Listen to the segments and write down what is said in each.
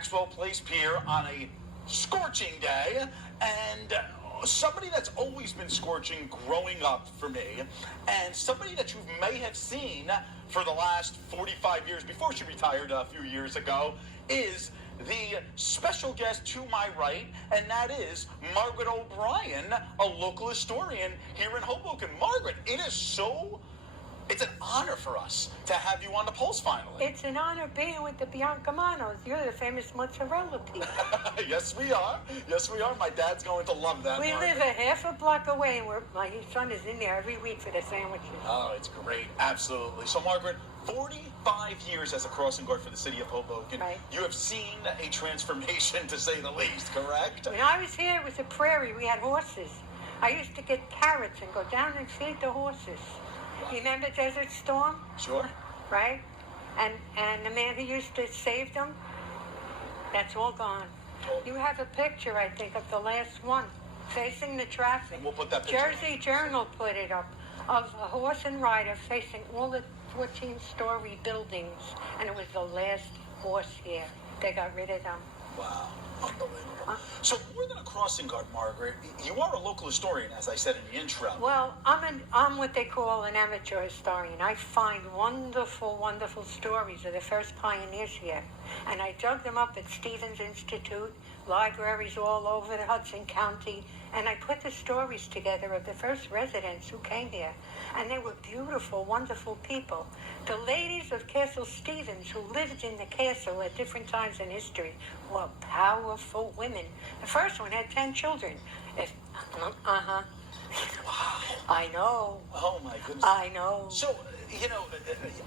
Maxwell Place Pier on a scorching day, and somebody that's always been scorching growing up for me, and somebody that you may have seen for the last 45 years before she retired a few years ago, is the special guest to my right, and that is Margaret O'Brien, a local historian here in Hoboken. Margaret, it's an honor for us to have you on the Pulse finally. It's an honor being with the Biancamanos. You're the famous mozzarella people. Yes, we are. Yes, we are. My dad's going to love that. We Margaret. live a half a block away, and my son is in there every week for the sandwiches. Oh, it's great. Absolutely. So, Margaret, 45 years as a crossing guard for the city of Hoboken. Right. You have seen a transformation, to say the least, correct? When I was here, it was a prairie. We had horses. I used to get carrots and go down and feed the horses. You remember Desert Storm? Sure. Right? And the man who used to save them, that's all gone. Oh. You have a picture, I think, of the last one, facing the traffic. And we'll put that picture Jersey Journal put it up, of a horse and rider facing all the 14-story buildings, and it was the last horse here. They got rid of them. Wow. Unbelievable. So, more than a crossing guard, Margaret, you are a local historian, as I said in the intro. Well, I'm what they call an amateur historian. I find wonderful, wonderful stories of the first pioneers here. And I dug them up at Stevens Institute, libraries all over the Hudson County, and I put the stories together of the first residents who came here. And they were beautiful, wonderful people. The ladies of Castle Stevens who lived in the castle at different times in history were powerful women. The first one had 10 children. Wow. I know. Oh, my goodness. I know. So,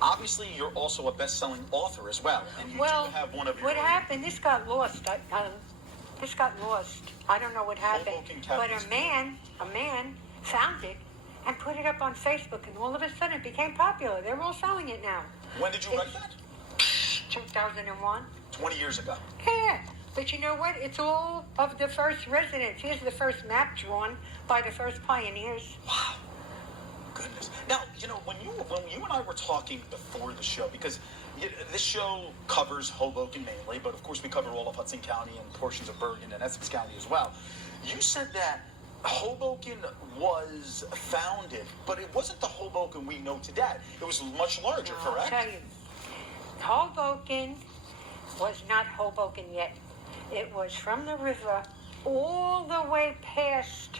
obviously you're also a best-selling author as well. And you do have one of your... What happened, this got lost. This got lost. I don't know what happened. But a man found it and put it up on Facebook, and all of a sudden it became popular. They're all selling it now. When did you write that? 2001. 20 years ago. Yeah. But you know what? It's all of the first residents. Here's the first map drawn by the first pioneers. Wow. Goodness. Now, when you and I were talking before the show, because this show covers Hoboken mainly, but of course we cover all of Hudson County and portions of Bergen and Essex County as well. You said that Hoboken was founded, but it wasn't the Hoboken we know today. It was much larger, correct? I'll tell you. Hoboken was not Hoboken yet. It was from the river all the way past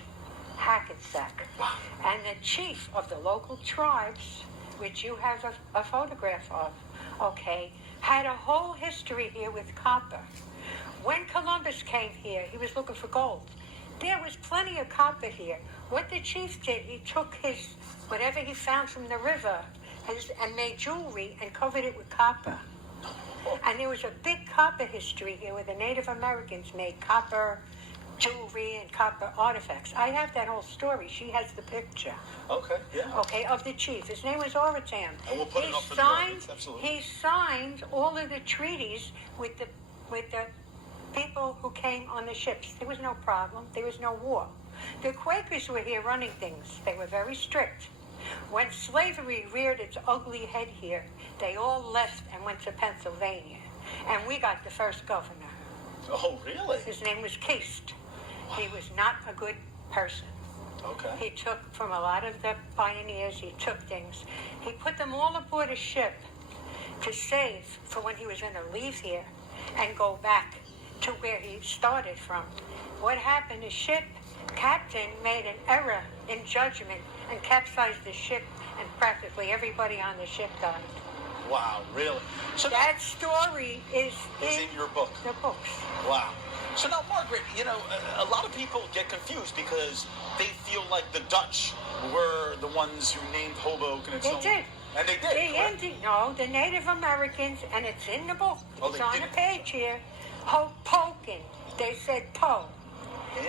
Hackensack. Wow. And the chief of the local tribes, which you have a photograph of, had a whole history here with copper. When Columbus came here, he was looking for gold. There was plenty of copper here. What the chief did, he took whatever he found from the river and made jewelry and covered it with copper. And there was a big copper history here where the Native Americans made copper jewelry and copper artifacts. I have that whole story. She has the picture. Okay, yeah. Okay, of the chief. His name was Oratam. And we'll put it up for the audience, absolutely. He signed all of the treaties with the people who came on the ships. There was no problem. There was no war. The Quakers were here running things. They were very strict. When slavery reared its ugly head here, they all left and went to Pennsylvania. And we got the first governor. Oh, really? His name was Keast. He was not a good person. Okay. He took from a lot of the pioneers, he took things. He put them all aboard a ship to save for when he was going to leave here and go back to where he started from. What happened, the ship captain made an error in judgment and capsized the ship, and practically everybody on the ship died. Wow, really? So that story is in your book. The books. Wow. So now, Margaret, a lot of people get confused because they feel like the Dutch were the ones who named Hoboken and so on. They did. And they did. The Native Americans, and it's in the book. It's on the page here. Hoboken. They said Po.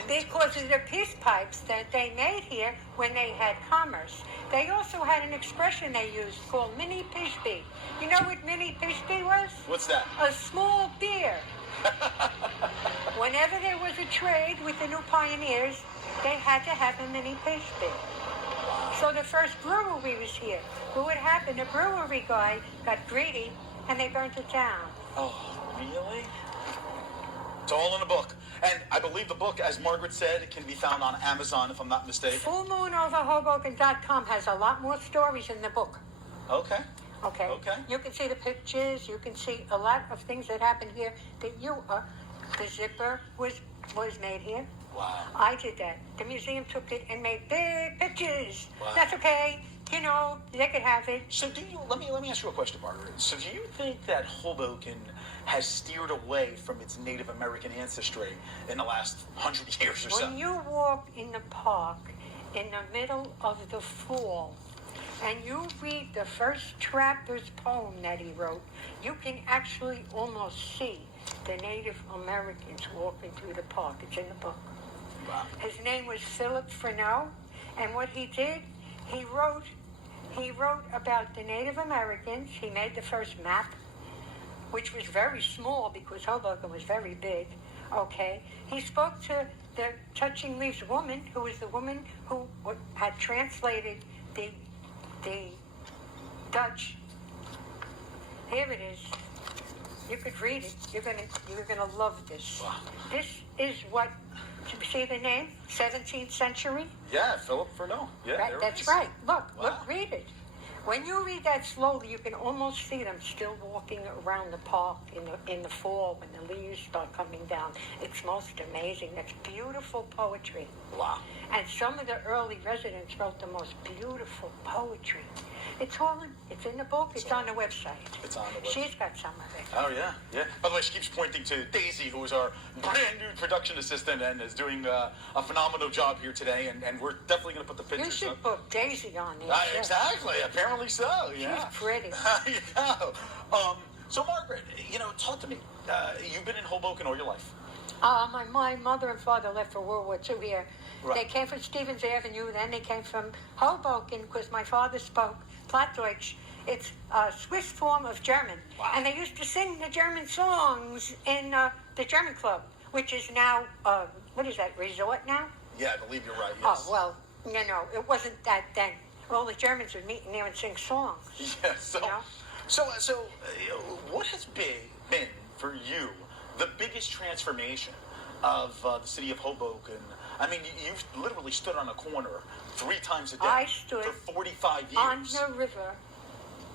Because of the peace pipes that they made here when they had commerce. They also had an expression they used called mini pishpi. You know what mini pishpi was? What's that? A small beer. Whenever there was a trade with the new pioneers, they had to have a mini pishpi. So the first brewery was here. But what happened, the brewery guy got greedy and they burnt it down. Oh, really? It's all in a book. And I believe the book, as Margaret said, it can be found on Amazon, if I'm not mistaken. FullMoonOverHoboken.com has a lot more stories in the book. Okay. Okay. Okay. You can see the pictures. You can see a lot of things that happened here. The zipper was made here. Wow. I did that. The museum took it and made big pictures. Wow. That's okay. You know, they could have it. So let me ask you a question, Margaret. So do you think that Hoboken has steered away from its Native American ancestry in the last 100 years or so? When you walk in the park in the middle of the fall and you read the first trapper's poem that he wrote, you can actually almost see the Native Americans walking through the park. It's in the book. Wow. His name was Philip Freneau, and what he did, he wrote about the Native Americans. He made the first map, which was very small because Hoboken was very big. Okay, he spoke to the Touching Leaves woman, who was the woman who had translated the Dutch. Here it is. You could read it. You're gonna love this. Wow. This is what. Did you see the name? 17th century. Yeah, Philip Freneau. Yeah, Right, there it that's is. right. Look, Wow. read it. When you read that slowly, you can almost see them still walking around the park in the fall when the leaves start coming down. It's most amazing. That's beautiful poetry. Wow. And some of the early residents wrote the most beautiful poetry. It's in the book. It's on the website. It's on the website. She's got some of it. Oh, yeah, yeah. By the way, she keeps pointing to Daisy, who is our brand new production assistant and is doing a phenomenal job here today. And we're definitely going to put the pictures You should up. put Daisy on there. too. Exactly. Apparently so, yeah. She's pretty. You know. So, Margaret, talk to me. You've been in Hoboken all your life. My mother and father left for World War II here. Right. They came from Stevens Avenue, then they came from Hoboken because my father spoke Plattdeutsch. It's a Swiss form of German. Wow. And they used to sing the German songs in the German club, which is now, what is that, resort now? Yeah, I believe you're right, yes. Oh, well, it wasn't that then. All the Germans would meet in there and sing songs. Yeah, so, You know? so what has been for you the biggest transformation of the city of Hoboken? I mean, you've literally stood on a corner 3 times a day I stood for 45 years. on the river,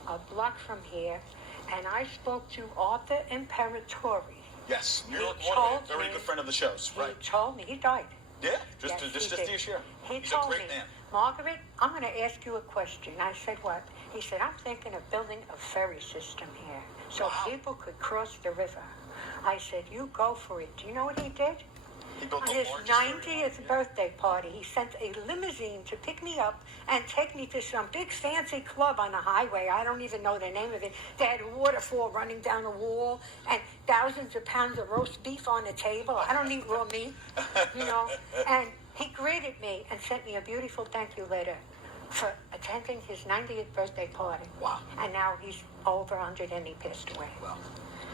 a block from here, and I spoke to Arthur Imperatori. Yes, New He York Waterway, told very me- good friend of the show's, right? He told me, he died. Yeah, just Yes, to he did. share. He He's told a great me, man. Margaret, I'm going to ask you a question. I said, what? He said, I'm thinking of building a ferry system here so Wow. people could cross the river. I said, you go for it. Do you know what he did? He built On the his largest ferry 90th line, birthday party, he sent a limousine to pick me up and take me to some big fancy club on the highway. I don't even know the name of it. They had a waterfall running down the wall and thousands of pounds of roast beef on the table. I don't eat raw meat, And he greeted me and sent me a beautiful thank you letter for attending his 90th birthday party. Wow. And now he's over 100 and he passed away. Well,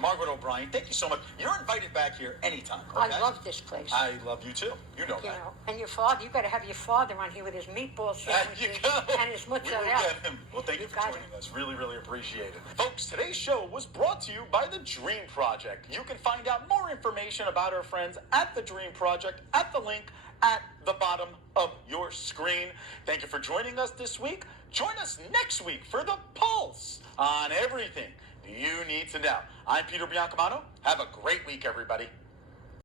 Margaret O'Brien, thank you so much. You're invited back here anytime. Okay? I love this place. I love you too. You know that. And your father, you got to have your father on here with his meatball There you sandwiches go. and his We will mozzarella. get him. Well, thank you for got joining it. us. Really, really appreciate it. Folks, today's show was brought to you by The Dream Project. You can find out more information about our friends at The Dream Project at the link at the bottom of your screen. Thank you for joining us this week. Join us next week for The Pulse on everything you need to know. I'm Peter Biancamano. Have a great week, everybody.